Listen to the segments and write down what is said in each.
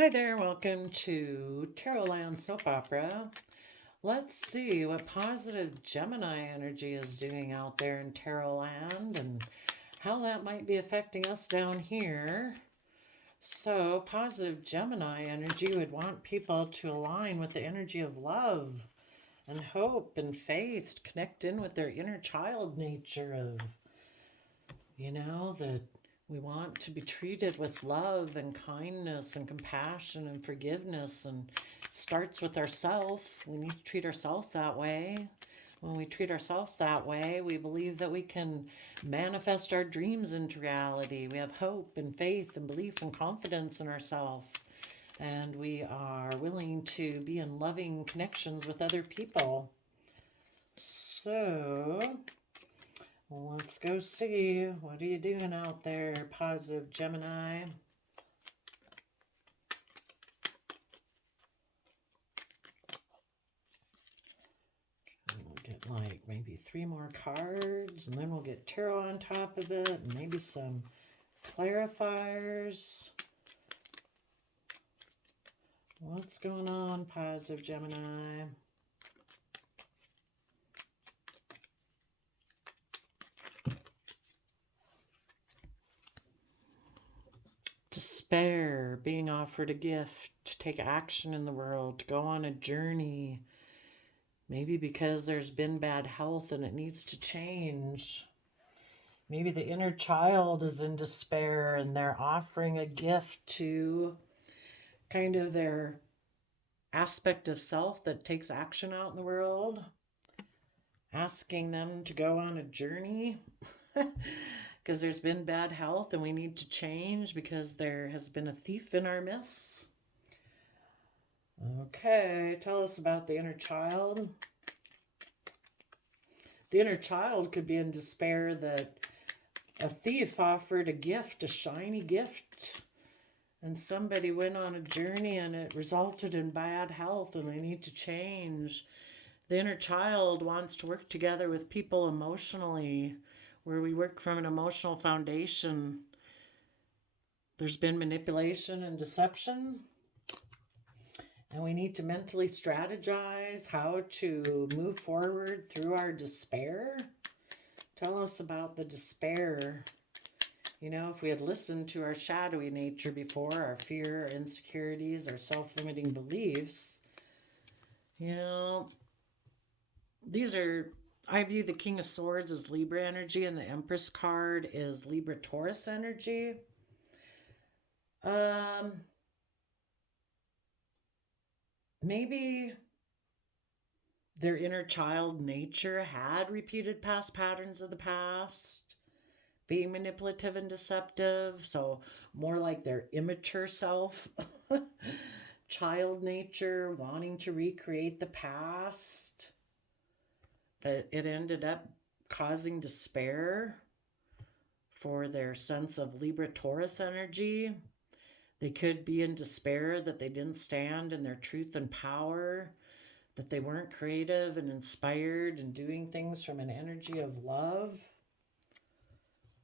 Hi there, welcome to Tarot Land Soap Opera. Let's see what positive Gemini energy is doing out there in Tarot Land and how that might be affecting us down here. So, positive Gemini energy would want people to align with the energy of love and hope and faith, to connect in with their inner child nature of, that we want to be treated with love and kindness and compassion and forgiveness, and it starts with ourselves. We need to treat ourselves that way. When we treat ourselves that way, we believe that we can manifest our dreams into reality. We have hope and faith and belief and confidence in ourselves. And we are willing to be in loving connections with other people. So, let's go see. What are you doing out there, positive Gemini? We'll get like maybe 3 more cards, and then we'll get tarot on top of it, and maybe some clarifiers. What's going on, positive Gemini? Despair, being offered a gift, to take action in the world, to go on a journey. Maybe because there's been bad health and it needs to change. Maybe the inner child is in despair and they're offering a gift to kind of their aspect of self that takes action out in the world, asking them to go on a journey because there's been bad health and we need to change because there has been a thief in our midst. Okay, tell us about the inner child. The inner child could be in despair that a thief offered a gift, a shiny gift, and somebody went on a journey and it resulted in bad health and they need to change. The inner child wants to work together with people emotionally, where we work from an emotional foundation. There's been manipulation and deception, and we need to mentally strategize how to move forward through our despair. Tell us about the despair. If we had listened to our shadowy nature before, our fear, our insecurities, our self-limiting beliefs, these are, I view the King of Swords as Libra energy and the Empress card is Libra Taurus energy. Maybe their inner child nature had repeated past patterns of the past, being manipulative and deceptive, so more like their immature self. Child nature wanting to recreate the past, but it ended up causing despair for their sense of Libra Taurus energy. They could be in despair that they didn't stand in their truth and power, that they weren't creative and inspired and doing things from an energy of love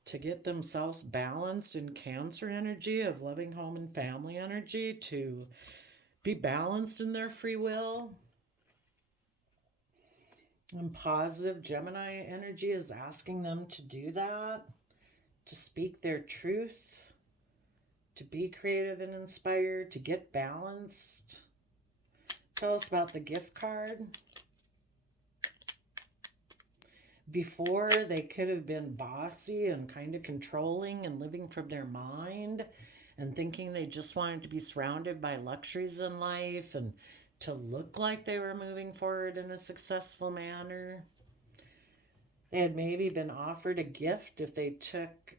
to get themselves balanced in Cancer energy of loving home and family energy, to be balanced in their free will. And positive Gemini energy is asking them to do that, to speak their truth, to be creative and inspired, to get balanced. Tell us about the gift card. Before, they could have been bossy and kind of controlling and living from their mind and thinking they just wanted to be surrounded by luxuries in life and to look like they were moving forward in a successful manner. They had maybe been offered a gift if they took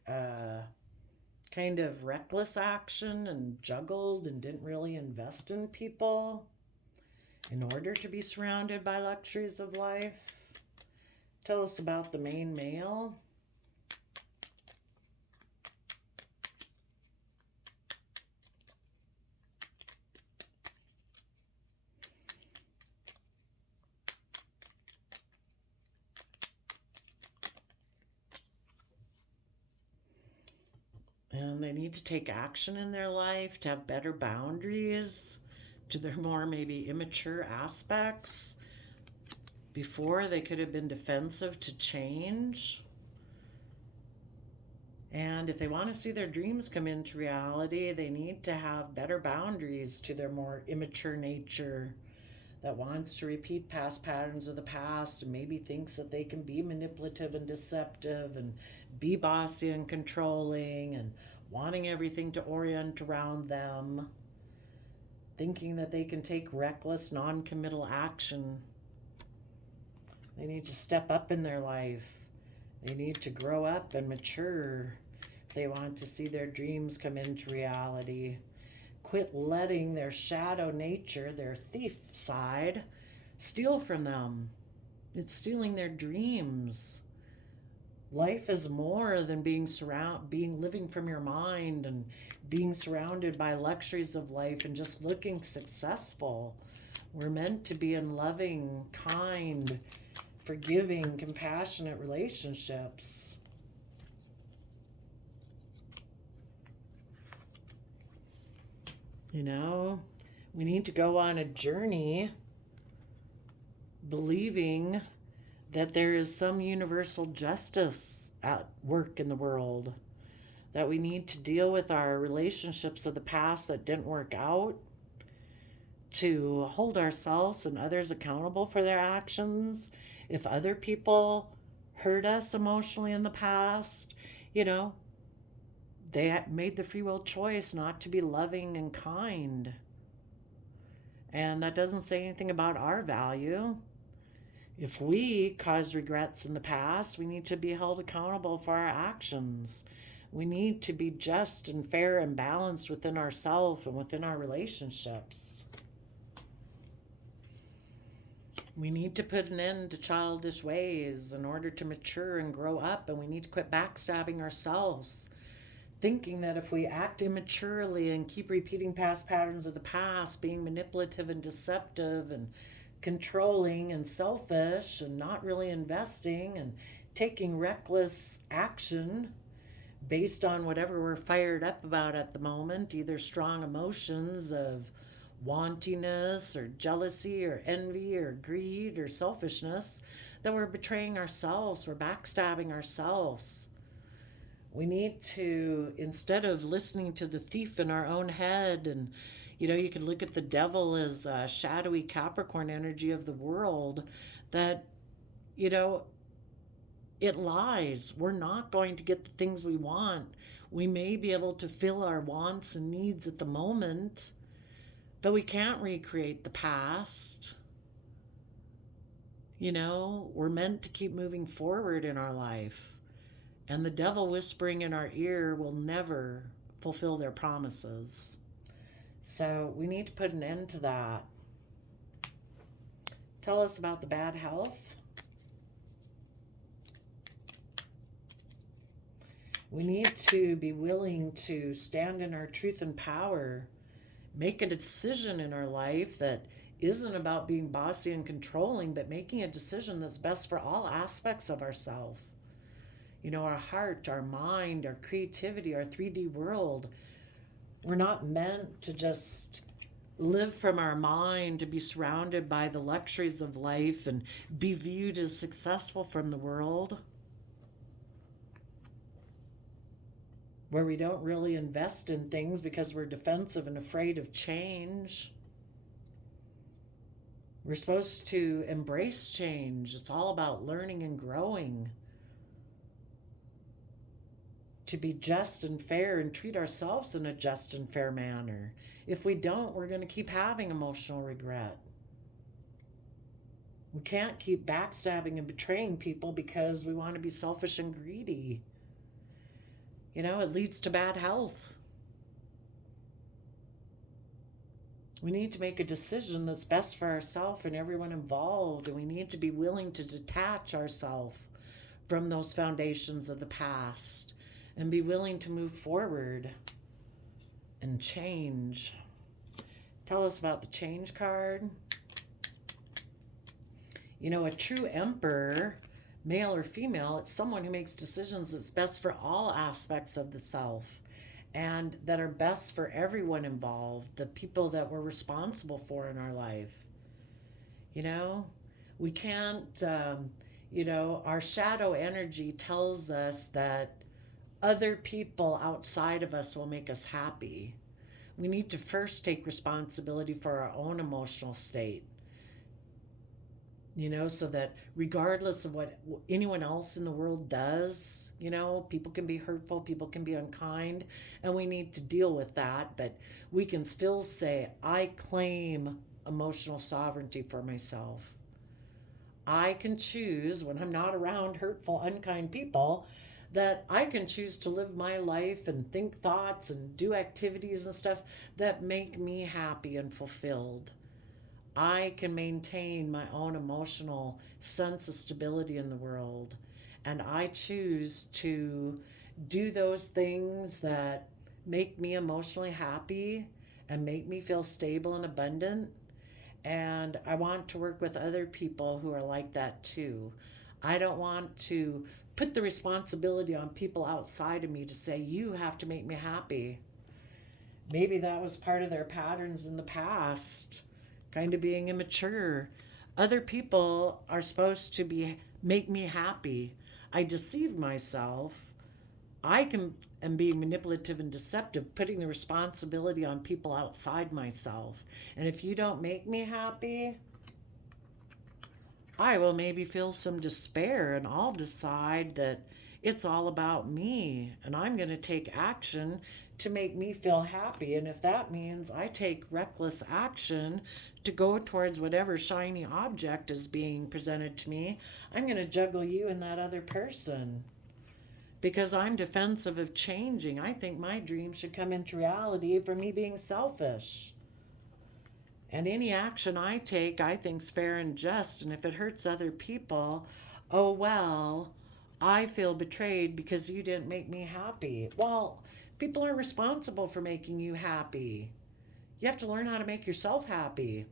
kind of reckless action and juggled and didn't really invest in people in order to be surrounded by luxuries of life. Tell us about the main male. and they need to take action in their life to have better boundaries to their more maybe immature aspects. Before, they could have been defensive to change. And if they want to see their dreams come into reality, they need to have better boundaries to their more immature nature that wants to repeat past patterns of the past and maybe thinks that they can be manipulative and deceptive and be bossy and controlling and wanting everything to orient around them, thinking that they can take reckless, non-committal action. They need to step up in their life. They need to grow up and mature if they want to see their dreams come into reality. Quit letting their shadow nature, their thief side, steal from them. It's stealing their dreams. Life is more than being living from your mind and being surrounded by luxuries of life and just looking successful. We're meant to be in loving, kind, forgiving, compassionate relationships. You know, we need to go on a journey believing that there is some universal justice at work in the world, that we need to deal with our relationships of the past that didn't work out, to hold ourselves and others accountable for their actions. If other people hurt us emotionally in the past, they made the free will choice not to be loving and kind. And that doesn't say anything about our value. If we caused regrets in the past, we need to be held accountable for our actions. We need to be just and fair and balanced within ourselves and within our relationships. We need to put an end to childish ways in order to mature and grow up, and we need to quit backstabbing ourselves, thinking that if we act immaturely and keep repeating past patterns of the past, being manipulative and deceptive and controlling and selfish and not really investing and taking reckless action based on whatever we're fired up about at the moment, either strong emotions of wantiness or jealousy or envy or greed or selfishness, that we're betraying ourselves, we're backstabbing ourselves. We need to, instead of listening to the thief in our own head, and you can look at the devil as a shadowy Capricorn energy of the world, that it lies. We're not going to get the things we want. We may be able to fill our wants and needs at the moment, but we can't recreate the past. We're meant to keep moving forward in our life. And the devil whispering in our ear will never fulfill their promises. So we need to put an end to that. Tell us about the bad health. We need to be willing to stand in our truth and power, make a decision in our life that isn't about being bossy and controlling, but making a decision that's best for all aspects of ourselves. Our heart, our mind, our creativity, our 3D world. We're not meant to just live from our mind, to be surrounded by the luxuries of life and be viewed as successful from the world, where we don't really invest in things because we're defensive and afraid of change. We're supposed to embrace change. It's all about learning and growing. To be just and fair and treat ourselves in a just and fair manner. If we don't, we're going to keep having emotional regret. We can't keep backstabbing and betraying people because we want to be selfish and greedy. It leads to bad health. We need to make a decision that's best for ourselves and everyone involved, and we need to be willing to detach ourselves from those foundations of the past and be willing to move forward and change. Tell us about the change card. A true emperor, male or female, it's someone who makes decisions that's best for all aspects of the self and that are best for everyone involved, the people that we're responsible for in our life. You know, we can't, our shadow energy tells us that other people outside of us will make us happy. We need to first take responsibility for our own emotional state, so that regardless of what anyone else in the world does, people can be hurtful, people can be unkind, and we need to deal with that. But we can still say, I claim emotional sovereignty for myself. I can choose when I'm not around hurtful, unkind people that I can choose to live my life and think thoughts and do activities and stuff that make me happy and fulfilled. I can maintain my own emotional sense of stability in the world. And I choose to do those things that make me emotionally happy and make me feel stable and abundant. And I want to work with other people who are like that too. I don't want to put the responsibility on people outside of me to say, you have to make me happy. Maybe that was part of their patterns in the past, kind of being immature. Other people are supposed to be make me happy. I deceived myself. I can am being manipulative and deceptive, putting the responsibility on people outside myself. And if you don't make me happy, I will maybe feel some despair, and I'll decide that it's all about me and I'm going to take action to make me feel happy. And if that means I take reckless action to go towards whatever shiny object is being presented to me, I'm going to juggle you and that other person because I'm defensive of changing. I think my dream should come into reality for me being selfish. And any action I take, I think's fair and just. And if it hurts other people, oh well, I feel betrayed because you didn't make me happy. Well, people are responsible for making you happy. You have to learn how to make yourself happy.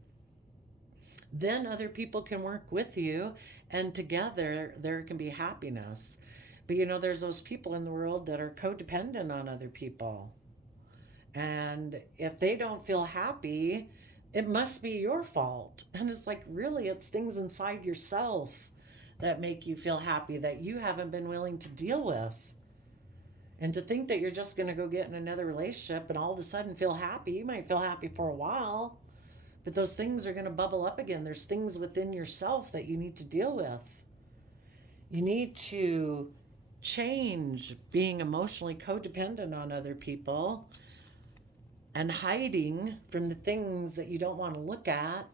Then other people can work with you, and together there can be happiness. But there's those people in the world that are codependent on other people. And if they don't feel happy, it must be your fault. And it's like, really, it's things inside yourself that make you feel happy that you haven't been willing to deal with. And to think that you're just going to go get in another relationship and all of a sudden feel happy, you might feel happy for a while, but those things are going to bubble up again. There's things within yourself that you need to deal with. You need to change being emotionally codependent on other people and hiding from the things that you don't want to look at,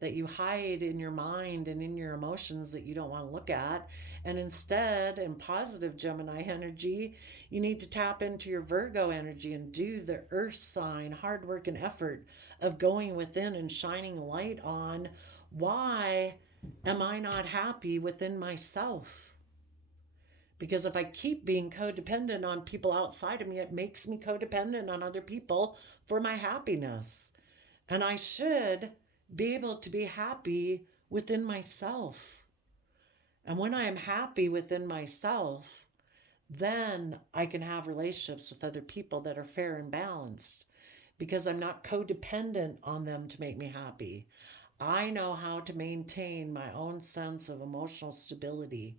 that you hide in your mind and in your emotions that you don't want to look at. And instead, in positive Gemini energy, you need to tap into your Virgo energy and do the earth sign hard work and effort of going within and shining light on, why am I not happy within myself? Because if I keep being codependent on people outside of me, it makes me codependent on other people for my happiness. And I should be able to be happy within myself. And when I am happy within myself, then I can have relationships with other people that are fair and balanced because I'm not codependent on them to make me happy. I know how to maintain my own sense of emotional stability.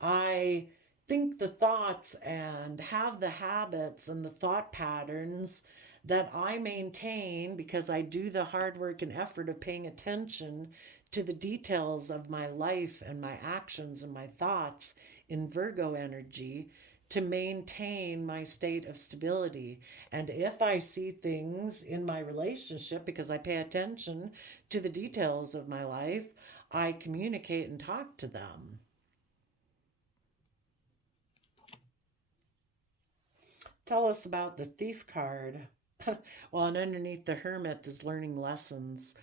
I think the thoughts and have the habits and the thought patterns that I maintain because I do the hard work and effort of paying attention to the details of my life and my actions and my thoughts in Virgo energy to maintain my state of stability. And if I see things in my relationship because I pay attention to the details of my life, I communicate and talk to them. Tell us about the thief card. Well, and underneath the hermit is learning lessons.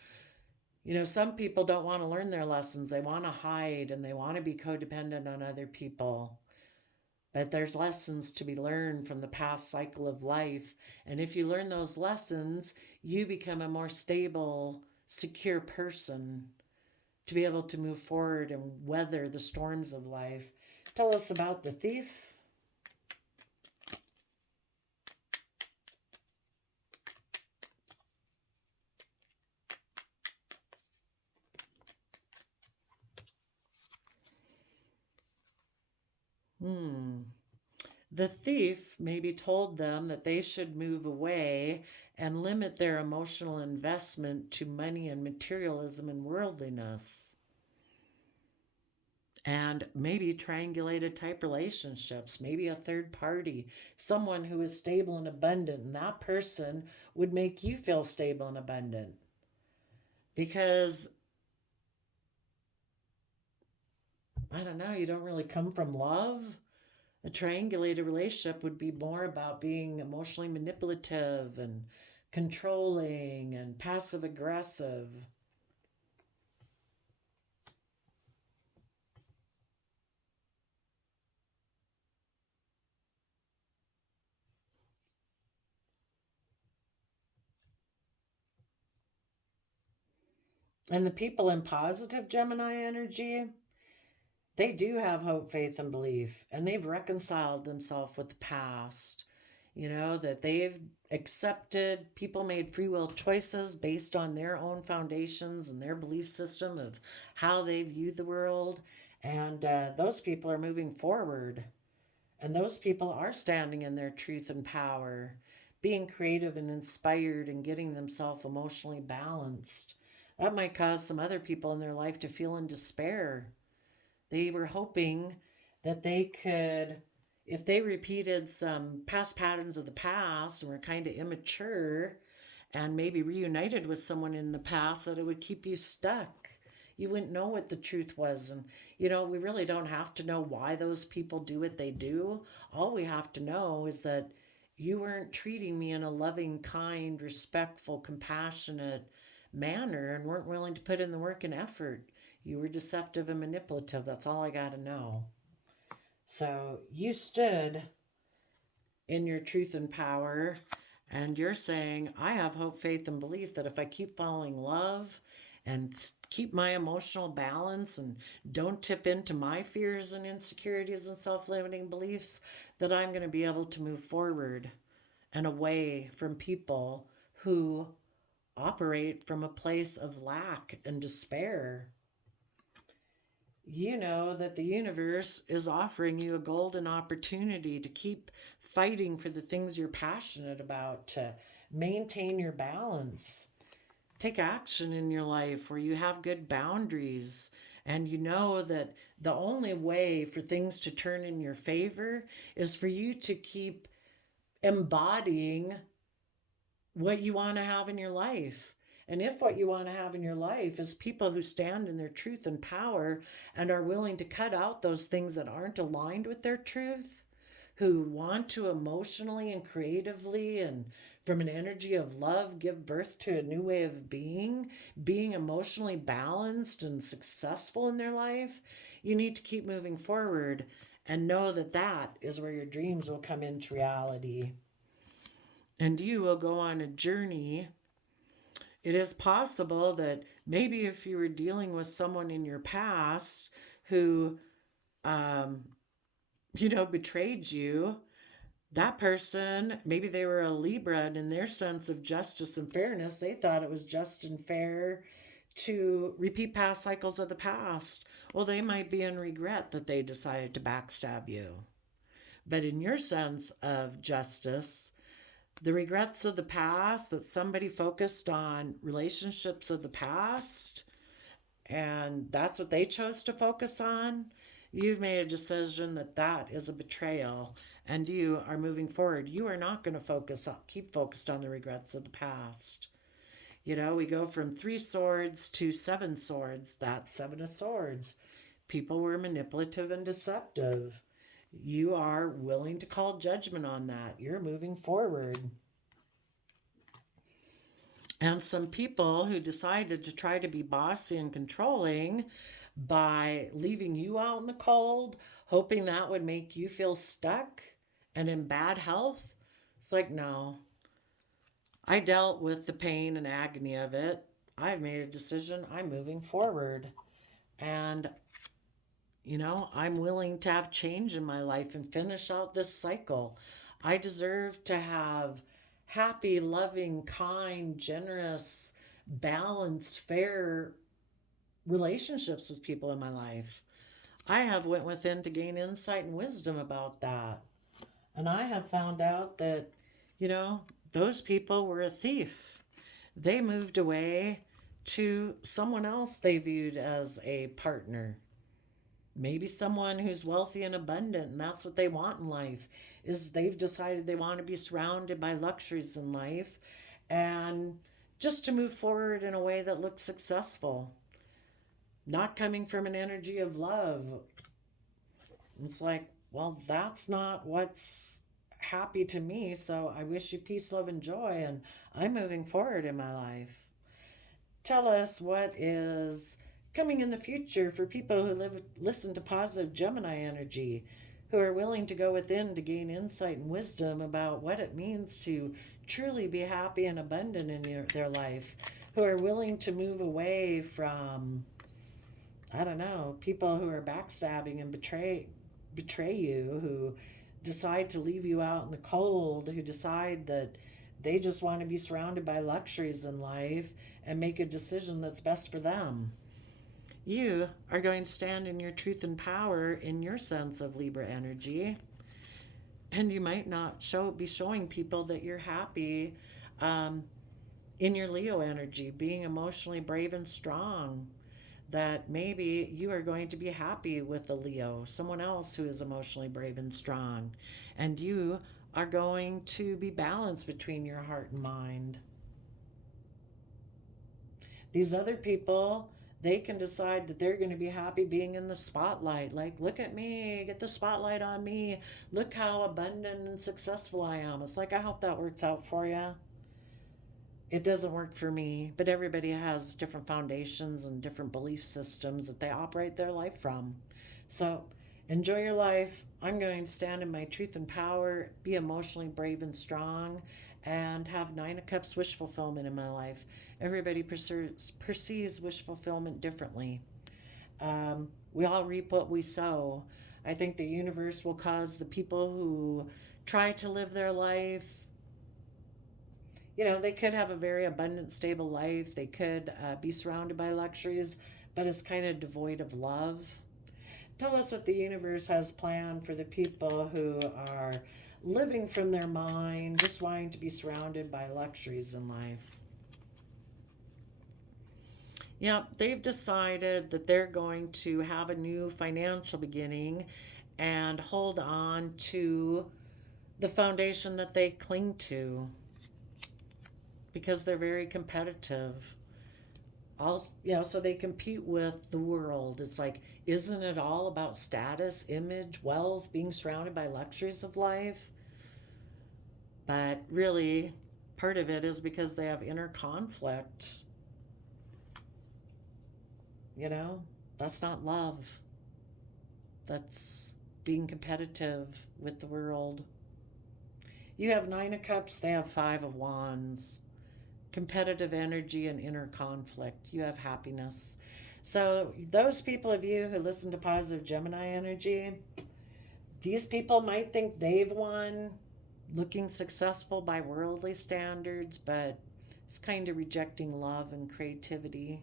Some people don't want to learn their lessons. They want to hide and they want to be codependent on other people. But there's lessons to be learned from the past cycle of life. And if you learn those lessons, you become a more stable, secure person to be able to move forward and weather the storms of life. Tell us about the thief. Hmm. The thief maybe told them that they should move away and limit their emotional investment to money and materialism and worldliness. And maybe triangulated type relationships, maybe a third party, someone who is stable and abundant, and that person would make you feel stable and abundant. Because, I don't know, you don't really come from love. A triangulated relationship would be more about being emotionally manipulative and controlling and passive aggressive. And the people in positive Gemini energy, they do have hope, faith, and belief, and they've reconciled themselves with the past. You know, that they've accepted people made free will choices based on their own foundations and their belief system of how they view the world. And those people are moving forward. And those people are standing in their truth and power, being creative and inspired and getting themselves emotionally balanced. That might cause some other people in their life to feel in despair. They were hoping that they could, if they repeated some past patterns of the past and were kind of immature and maybe reunited with someone in the past, that it would keep you stuck. You wouldn't know what the truth was. And, we really don't have to know why those people do what they do. All we have to know is that you weren't treating me in a loving, kind, respectful, compassionate manner and weren't willing to put in the work and effort. You were deceptive and manipulative. That's all I got to know. So you stood in your truth and power, and you're saying, I have hope, faith, and belief that if I keep following love and keep my emotional balance and don't tip into my fears and insecurities and self limiting beliefs, that I'm going to be able to move forward and away from people who operate from a place of lack and despair. You know that the universe is offering you a golden opportunity to keep fighting for the things you're passionate about, to maintain your balance. Take action in your life where you have good boundaries. And you know that the only way for things to turn in your favor is for you to keep embodying what you want to have in your life. And if what you want to have in your life is people who stand in their truth and power and are willing to cut out those things that aren't aligned with their truth, who want to emotionally and creatively and from an energy of love give birth to a new way of being emotionally balanced and successful in their life, you need to keep moving forward and know that that is where your dreams will come into reality. And you will go on a journey. It is possible that maybe if you were dealing with someone in your past who, um, betrayed you, that person, maybe they were a Libra, and in their sense of justice and fairness, they thought it was just and fair to repeat past cycles of the past. Well, they might be in regret that they decided to backstab you. But in your sense of justice, the regrets of the past, that somebody focused on relationships of the past and that's what they chose to focus on, you've made a decision that that is a betrayal and you are moving forward. You are not going to keep focused on the regrets of the past. We go from 3 swords to 7 swords. That's 7 of swords. People were manipulative and deceptive. You are willing to call judgment on that. You're moving forward. And some people who decided to try to be bossy and controlling by leaving you out in the cold, hoping that would make you feel stuck and in bad health. It's like, no, I dealt with the pain and agony of it. I've made a decision. I'm moving forward. And, I'm willing to have change in my life and finish out this cycle. I deserve to have happy, loving, kind, generous, balanced, fair relationships with people in my life. I have went within to gain insight and wisdom about that. And I have found out that, you know, those people were a thief. They moved away to someone else they viewed as a partner. Maybe someone who's wealthy and abundant, and that's what they want in life, is they've decided they want to be surrounded by luxuries in life and just to move forward in a way that looks successful, not coming from an energy of love. It's like, well, that's not what's happy to me. So I wish you peace, love, and joy. And I'm moving forward in my life. Tell us what is coming in the future for people who listen to positive Gemini energy, who are willing to go within to gain insight and wisdom about what it means to truly be happy and abundant in their life, who are willing to move away from, I don't know, people who are backstabbing and betray you, who decide to leave you out in the cold, who decide that they just want to be surrounded by luxuries in life and make a decision that's best for them. You are going to stand in your truth and power in your sense of Libra energy. And you might not be showing people that you're happy um, in your Leo energy, being emotionally brave and strong. That maybe you are going to be happy with a Leo, someone else who is emotionally brave and strong. And you are going to be balanced between your heart and mind. These other people, they can decide that they're going to be happy being in the spotlight. Like, look at me, get the spotlight on me. Look how abundant and successful I am. It's like, I hope that works out for you. It doesn't work for me, but everybody has different foundations and different belief systems that they operate their life from. So enjoy your life. I'm going to stand in my truth and power, be emotionally brave and strong, and have Nine of Cups wish fulfillment in my life. Everybody perceives wish fulfillment differently. We all reap what we sow. I think the universe will cause the people who try to live their life, they could have a very abundant, stable life. They could be surrounded by luxuries, but it's kind of devoid of love. Tell us what the universe has planned for the people who are living from their mind, just wanting to be surrounded by luxuries in life. Yeah, they've decided that they're going to have a new financial beginning and hold on to the foundation that they cling to because they're very competitive. Also, so they compete with the world. It's like, isn't it all about status, image, wealth, being surrounded by luxuries of life? But really, part of it is because they have inner conflict. That's not love. That's being competitive with the world. You have Nine of Cups, they have Five of Wands. Competitive energy and inner conflict. You have happiness. So, those people of you who listen to positive Gemini energy, these people might think they've won, looking successful by worldly standards, but it's kind of rejecting love and creativity.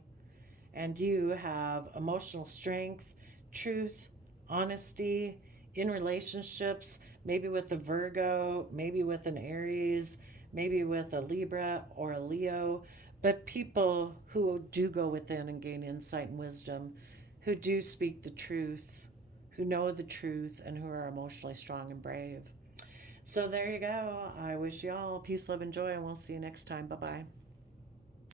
And you have emotional strength, truth, honesty in relationships, maybe with a Virgo, maybe with an Aries, maybe with a Libra or a Leo, but people who do go within and gain insight and wisdom, who do speak the truth, who know the truth, and who are emotionally strong and brave. So there you go. I wish you all peace, love, and joy, and we'll see you next time. Bye bye.